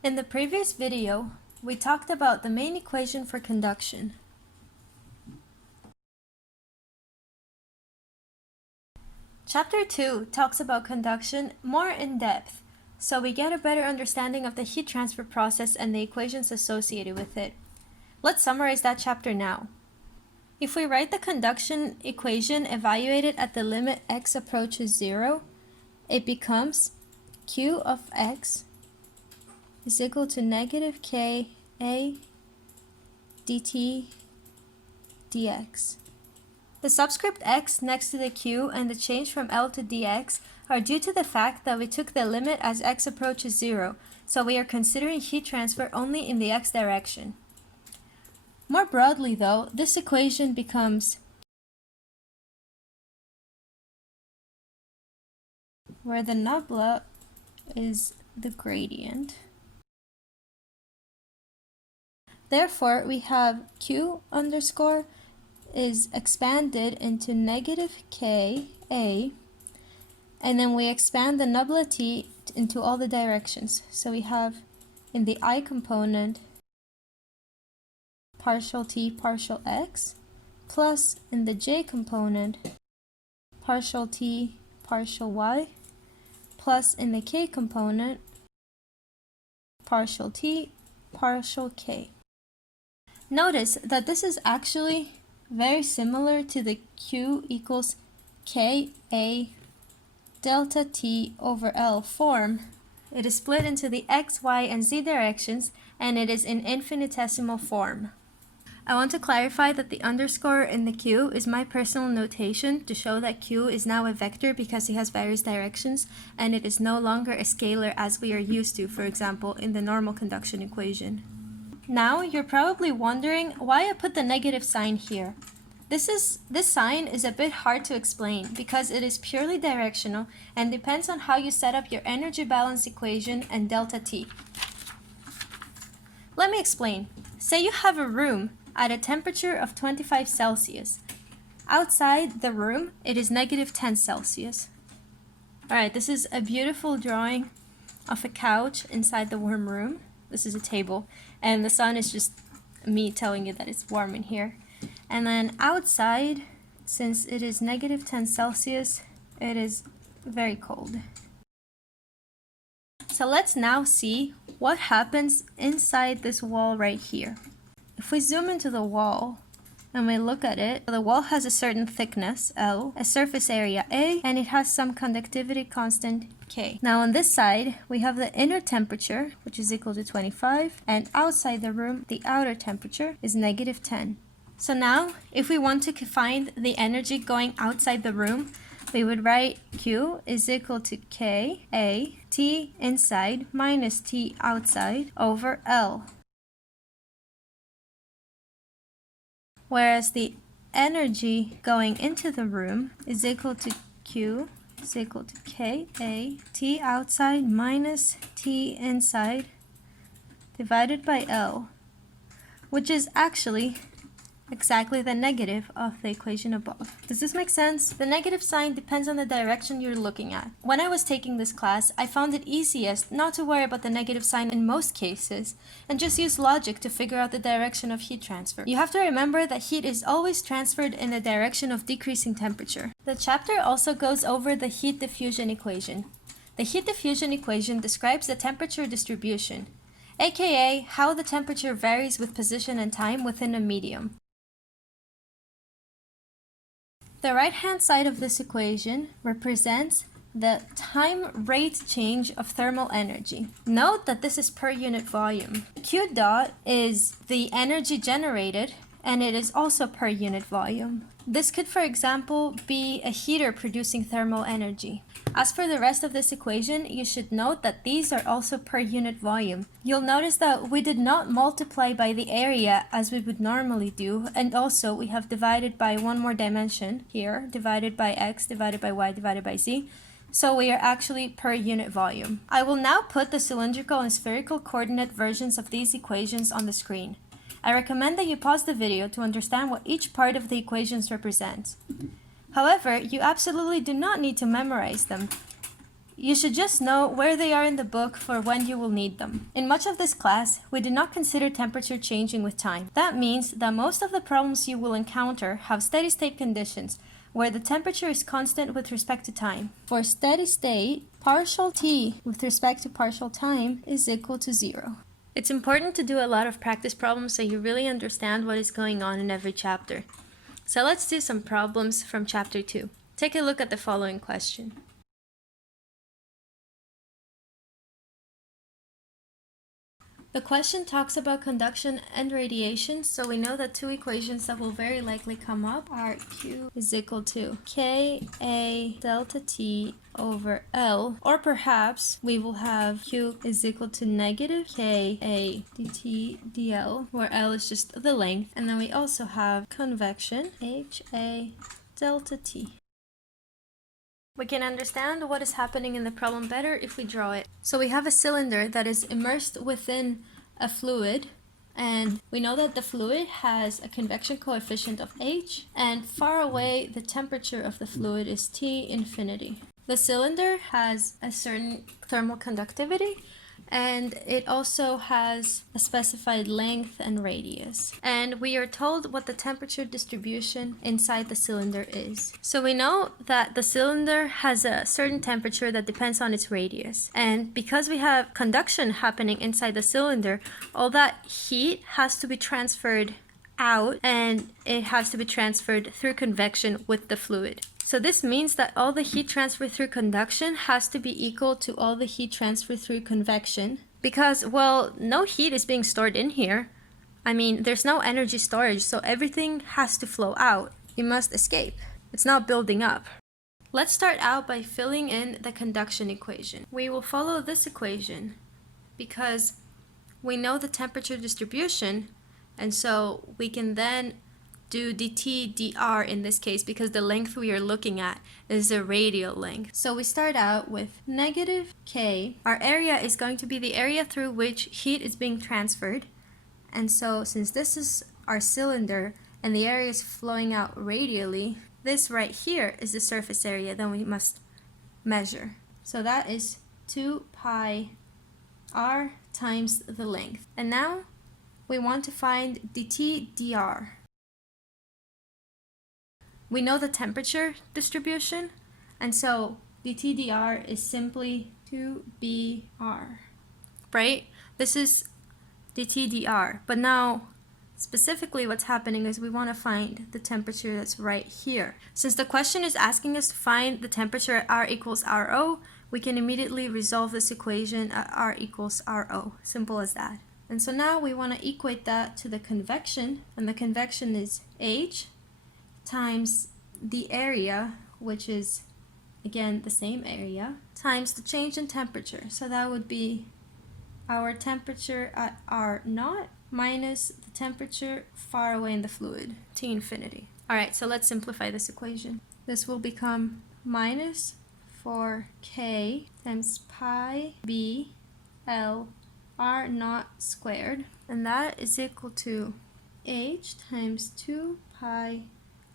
In the previous video, we talked about the main equation for conduction. Chapter 2 talks about conduction more in depth, so we get a better understanding of the heat transfer process and the equations associated with it. Let's summarize that chapter now. If we write the conduction equation evaluated at the limit x approaches 0, it becomes Q of x is equal to negative K A dt dx. The subscript x next to the q and the change from L to dx are due to the fact that we took the limit as x approaches 0, so we are considering heat transfer only in the x direction. More broadly though, this equation becomes where the nabla is the gradient. Therefore, we have q underscore is expanded into negative K A, and then we expand the nabla t into all the directions. So we have in the I component partial t partial x, plus in the j component partial t partial y, plus in the k component partial t partial k. Notice that this is actually very similar to the q equals K A delta t over L form. It is split into the x, y, and z directions, and it is in infinitesimal form. I want to clarify that the underscore in the q is my personal notation to show that q is now a vector because it has various directions, and it is no longer a scalar as we are used to, for example, in the normal conduction equation. Now, you're probably wondering why I put the negative sign here. This sign is a bit hard to explain because it is purely directional and depends on how you set up your energy balance equation and delta T. Let me explain. Say you have a room at a temperature of 25 Celsius. Outside the room, it is negative 10 Celsius. Alright, this is a beautiful drawing of a couch inside the warm room. This is a table, and the sun is just me telling you that it's warm in here. And then outside, since it is negative 10 Celsius, it is very cold. So let's now see what happens inside this wall right here. If we zoom into the wall and we look at it, the wall has a certain thickness, L, a surface area, A, and it has some conductivity constant, K. Now on this side, we have the inner temperature, which is equal to 25, and outside the room, the outer temperature is negative 10. So now, if we want to find the energy going outside the room, we would write Q is equal to K, A, T inside minus T outside over L. Whereas the energy going into the room is equal to Q is equal to K, A, T outside minus T inside divided by L, which is actually exactly the negative of the equation above. Does this make sense? The negative sign depends on the direction you're looking at. When I was taking this class, I found it easiest not to worry about the negative sign in most cases, and just use logic to figure out the direction of heat transfer. You have to remember that heat is always transferred in the direction of decreasing temperature. The chapter also goes over the heat diffusion equation. The heat diffusion equation describes the temperature distribution, aka how the temperature varies with position and time within a medium. The right-hand side of this equation represents the time rate change of thermal energy. Note that this is per unit volume. Q dot is the energy generated, and it is also per unit volume. This could, for example, be a heater producing thermal energy. As for the rest of this equation, you should note that these are also per unit volume. You'll notice that we did not multiply by the area as we would normally do, and also we have divided by one more dimension here, divided by x, divided by y, divided by z. So we are actually per unit volume. I will now put the cylindrical and spherical coordinate versions of these equations on the screen. I recommend that you pause the video to understand what each part of the equations represents. However, you absolutely do not need to memorize them. You should just know where they are in the book for when you will need them. In much of this class, we did not consider temperature changing with time. That means that most of the problems you will encounter have steady state conditions, where the temperature is constant with respect to time. For steady state, partial t with respect to partial time is equal to 0. It's important to do a lot of practice problems so you really understand what is going on in every chapter. So let's do some problems from chapter 2. Take a look at the following question. The question talks about conduction and radiation, so we know that two equations that will very likely come up are Q is equal to Ka delta T over L, or perhaps we will have Q is equal to negative Ka dt dl, where L is just the length, and then we also have convection Ha delta T. We can understand what is happening in the problem better if we draw it. So we have a cylinder that is immersed within a fluid, and we know that the fluid has a convection coefficient of H, and far away the temperature of the fluid is T infinity. The cylinder has a certain thermal conductivity, and it also has a specified length and radius. And we are told what the temperature distribution inside the cylinder is. So we know that the cylinder has a certain temperature that depends on its radius. And because we have conduction happening inside the cylinder, all that heat has to be transferred out, and it has to be transferred through convection with the fluid. So this means that all the heat transfer through conduction has to be equal to all the heat transfer through convection, because, well, no heat is being stored in here. I mean, there's no energy storage, so everything has to flow out. It must escape. It's not building up. Let's start out by filling in the conduction equation. We will follow this equation because we know the temperature distribution, and so we can then do dt dr in this case because the length we are looking at is the radial length. So we start out with negative K. Our area is going to be the area through which heat is being transferred. And so since this is our cylinder and the area is flowing out radially, this right here is the surface area that we must measure. So that is 2 pi r times the length. And now we want to find dt dr. We know the temperature distribution, and so dt dr is simply 2br, right? This is dt dr, but now specifically what's happening is we want to find the temperature that's right here. Since the question is asking us to find the temperature at R equals RO, we can immediately resolve this equation at R equals RO. Simple as that. And so now we want to equate that to the convection, and the convection is H times the area, which is again the same area, times the change in temperature. So that would be our temperature at R naught minus the temperature far away in the fluid, T infinity. Alright, so let's simplify this equation. This will become minus 4K times pi B L R naught squared, and that is equal to H times 2 pi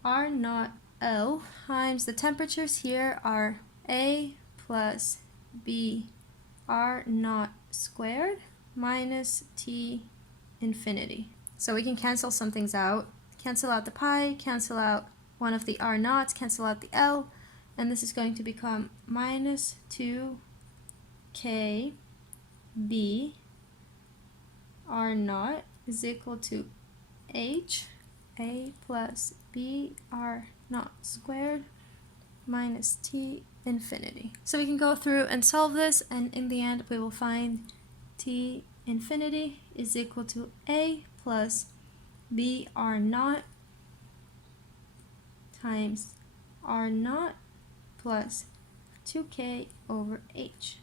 R naught L times the temperatures here are A plus B R naught squared minus T infinity. So we can cancel some things out. Cancel out the pi, cancel out one of the R naughts, cancel out the L, and this is going to become minus 2K B R naught is equal to H A plus B R naught squared minus T infinity. So we can go through and solve this, and in the end we will find T infinity is equal to A plus B R naught times R naught plus 2K over H.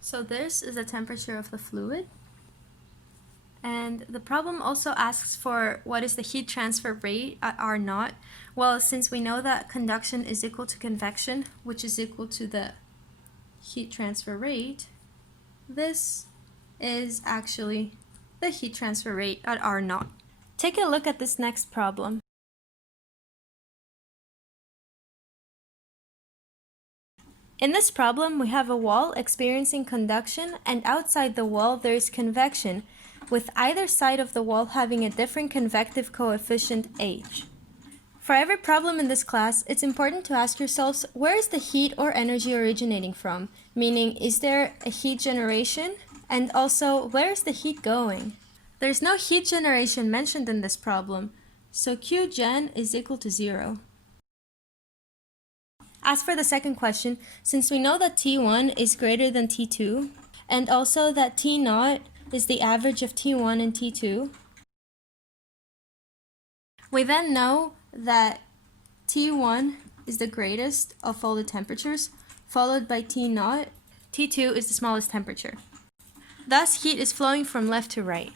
So this is the temperature of the fluid. And the problem also asks for what is the heat transfer rate at R naught. Well, since we know that conduction is equal to convection, which is equal to the heat transfer rate, this is actually the heat transfer rate at R naught. Take a look at this next problem. In this problem, we have a wall experiencing conduction, and outside the wall there is convection, with either side of the wall having a different convective coefficient h. For every problem in this class, it's important to ask yourselves, where is the heat or energy originating from? Meaning, is there a heat generation? And also, where is the heat going? There's no heat generation mentioned in this problem, so Q gen is equal to 0. As for the second question, since we know that T1 is greater than T2, and also that T0 is the average of T1 and T2, we then know that T1 is the greatest of all the temperatures, followed by T0. T2 is the smallest temperature. Thus, heat is flowing from left to right.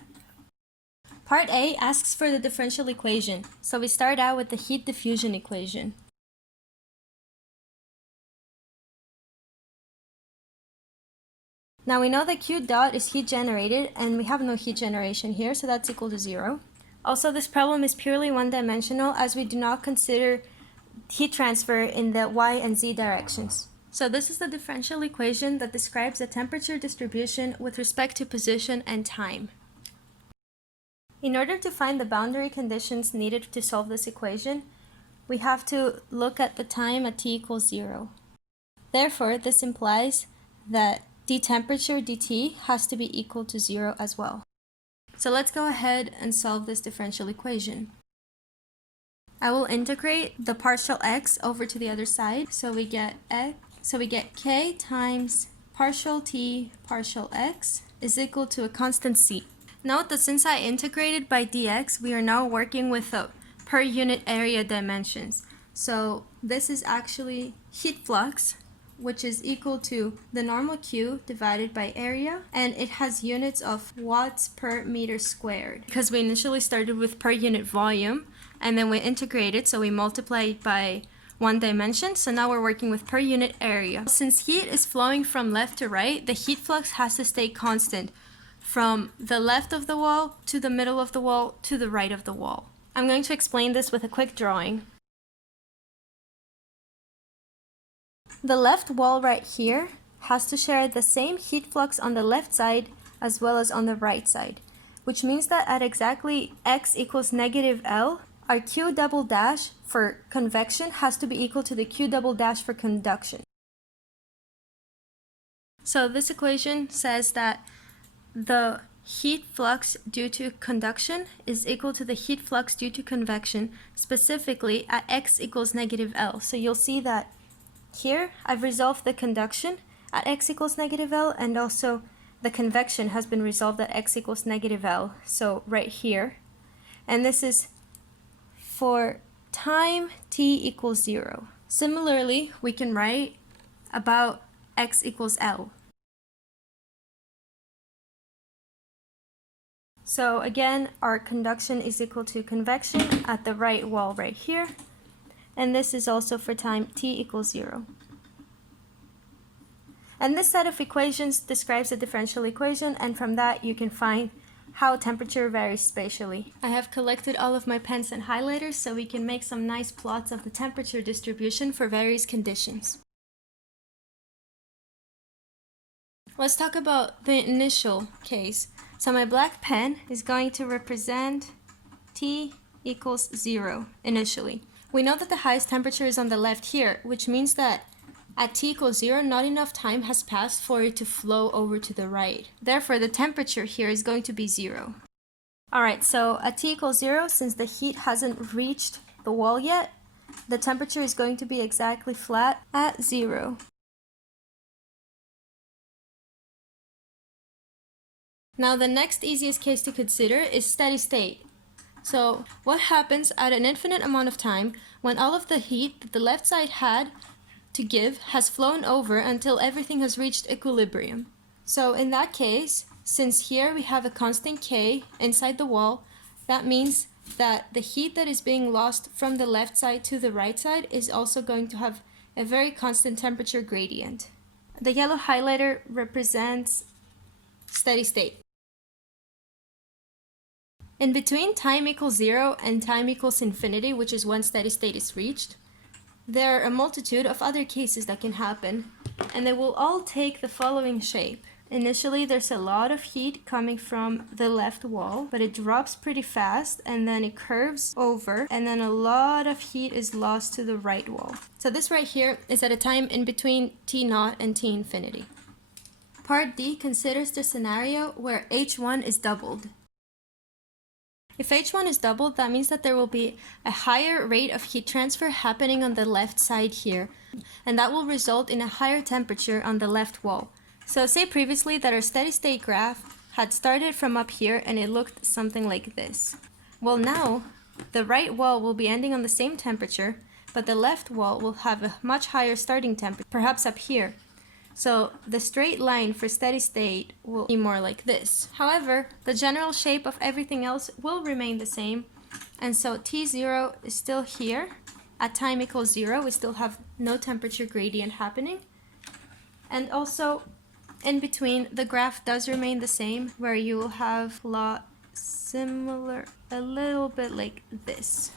Part A asks for the differential equation, so we start out with the heat diffusion equation. Now we know that Q dot is heat generated, and we have no heat generation here, so that's equal to 0. Also, this problem is purely one-dimensional, as we do not consider heat transfer in the y and z directions. So this is the differential equation that describes the temperature distribution with respect to position and time. In order to find the boundary conditions needed to solve this equation, we have to look at the time at t equals 0. Therefore, this implies that the temperature dt has to be equal to 0 as well. So let's go ahead and solve this differential equation. I will integrate the partial x over to the other side, so we get k times partial t partial x is equal to a constant c. Note that since I integrated by dx, we are now working with the per unit area dimensions. So this is actually heat flux, which is equal to the normal Q divided by area, and it has units of watts per meter squared. Because we initially started with per unit volume, and then we integrated, so we multiplied by one dimension, so now we're working with per unit area. Since heat is flowing from left to right, the heat flux has to stay constant from the left of the wall to the middle of the wall to the right of the wall. I'm going to explain this with a quick drawing. The left wall right here has to share the same heat flux on the left side as well as on the right side, which means that at exactly x equals negative L, our Q double dash for convection has to be equal to the Q double dash for conduction. So this equation says that the heat flux due to conduction is equal to the heat flux due to convection, specifically at x equals negative L. So you'll see that here, I've resolved the conduction at x equals negative L, and also the convection has been resolved at x equals negative L, so right here. And this is for time t equals 0. Similarly, we can write about x equals L. So again, our conduction is equal to convection at the right wall right here. And this is also for time t equals 0. And this set of equations describes the differential equation, and from that you can find how temperature varies spatially. I have collected all of my pens and highlighters so we can make some nice plots of the temperature distribution for various conditions. Let's talk about the initial case. So my black pen is going to represent t equals 0 initially. We know that the highest temperature is on the left here, which means that at t equals 0, not enough time has passed for it to flow over to the right. Therefore, the temperature here is going to be 0. Alright, so at t equals 0, since the heat hasn't reached the wall yet, the temperature is going to be exactly flat at 0. Now the next easiest case to consider is steady state. So what happens at an infinite amount of time when all of the heat that the left side had to give has flown over until everything has reached equilibrium? So in that case, since here we have a constant K inside the wall, that means that the heat that is being lost from the left side to the right side is also going to have a very constant temperature gradient. The yellow highlighter represents steady state. In between time equals 0 and time equals infinity, which is when steady state is reached, There are a multitude of other cases that can happen, and they will all take the following shape. Initially, there's a lot of heat coming from the left wall, but it drops pretty fast and then it curves over, and then a lot of heat is lost to the right wall. So this right here is at a time in between T0 and T infinity. Part D considers the scenario where H1 is doubled. If H1 is doubled, that means that there will be a higher rate of heat transfer happening on the left side here, and that will result in a higher temperature on the left wall. So say previously that our steady state graph had started from up here and it looked something like this. Well, now the right wall will be ending on the same temperature, but the left wall will have a much higher starting temperature, perhaps up here. So the straight line for steady state will be more like this. However, the general shape of everything else will remain the same, and so T0 is still here. At time equals 0, we still have no temperature gradient happening. And also, in between, the graph does remain the same, where you will have a lot similar, a little bit like this.